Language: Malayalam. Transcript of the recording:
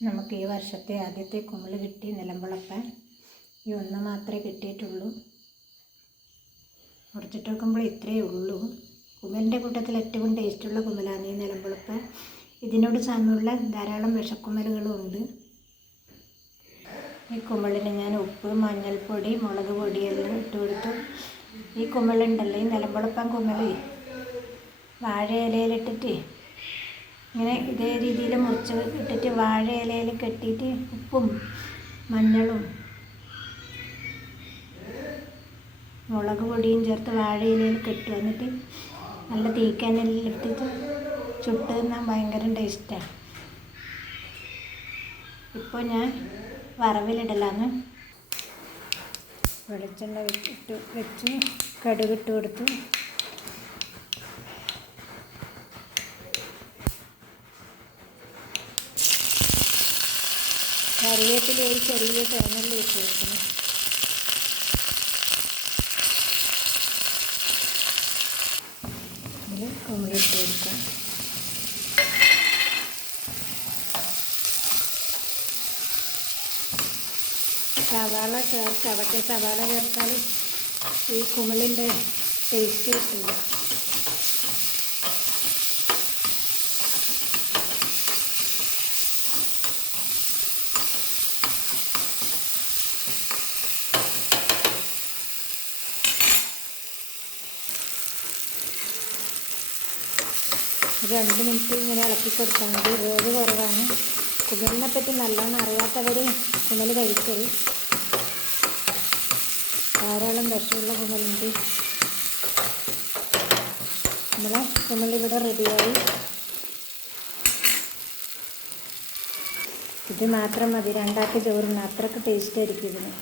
നമുക്ക് ഈ വർഷത്തെ ആദ്യത്തെ കുമിള് കിട്ടി നിലമ്പളപ്പൻ. ഈ ഒന്ന് മാത്രമേ കിട്ടിയിട്ടുള്ളൂ. കുറച്ചിട്ട് നോക്കുമ്പോൾ ഇത്രയേ ഉള്ളൂ. കുമിലിൻ്റെ കൂട്ടത്തിൽ ഏറ്റവും ടേസ്റ്റുള്ള കുമിലാണ് ഈ നിലമ്പളപ്പൻ. ഇതിനോട് സാമ്യമുള്ള ധാരാളം വിഷക്കുമലുകളും ഉണ്ട്. ഈ കുമിളിന് ഞാൻ ഉപ്പ്, മഞ്ഞൾപ്പൊടി, മുളക് പൊടിയെല്ലാം ഇട്ട് കൊടുത്തു. ഈ കുമിളുണ്ടല്ലോ, ഈ നിലമ്പളപ്പൻ കുമിള് വാഴ ഇലയിലിട്ടിട്ട് ഇങ്ങനെ ഇതേ രീതിയിൽ മുറിച്ച് ഇട്ടിട്ട് വാഴ ഇലയിൽ കെട്ടിയിട്ട് ഉപ്പും മഞ്ഞളും മുളക് പൊടിയും ചേർത്ത് വാഴ ഇലയിൽ കെട്ടും. എന്നിട്ട് നല്ല തീക്കനലിൽ ഇട്ടിട്ട് ചുട്ട് തിന്നാൻ ഭയങ്കര ടേസ്റ്റാണ്. ഇപ്പോൾ ഞാൻ വറവിലിടലാണ്. വെളിച്ചെണ്ണ വെച്ച് കടുകിട്ട് കൊടുത്തു. കറിവേപ്പില ഒരു ചെറിയ തേങ്ങയിൽ ഇട്ട് കൊടുക്കണം. ഇതിൽ കുമിളിട്ട് കൊടുക്കാം. സവാള ചേർക്കാം. പക്ഷേ സവാള ചേർത്താൽ ഈ കുമിളിൻ്റെ ടേസ്റ്റ് കിട്ടില്ല. ഒരു 2 മിനിറ്റ് ഇങ്ങനെ ഇളക്കി കൊടുത്താൽ മതി. വേവ് കുറവാണ്. കുമിലിനെ പറ്റി നല്ലോണം അറിയാത്തവർ കുമിൽ കഴിക്കരുത്. ധാരാളം വിഷമുള്ള കുമിലുണ്ട്. നമ്മളെ കുമിളിവിടെ റെഡിയായി. ഇത് മാത്രം മതി, 2 ആൾക്ക് ചോറിന്. അത്രയ്ക്ക് ടേസ്റ്റ് ആയിരിക്കും ഇതിന്.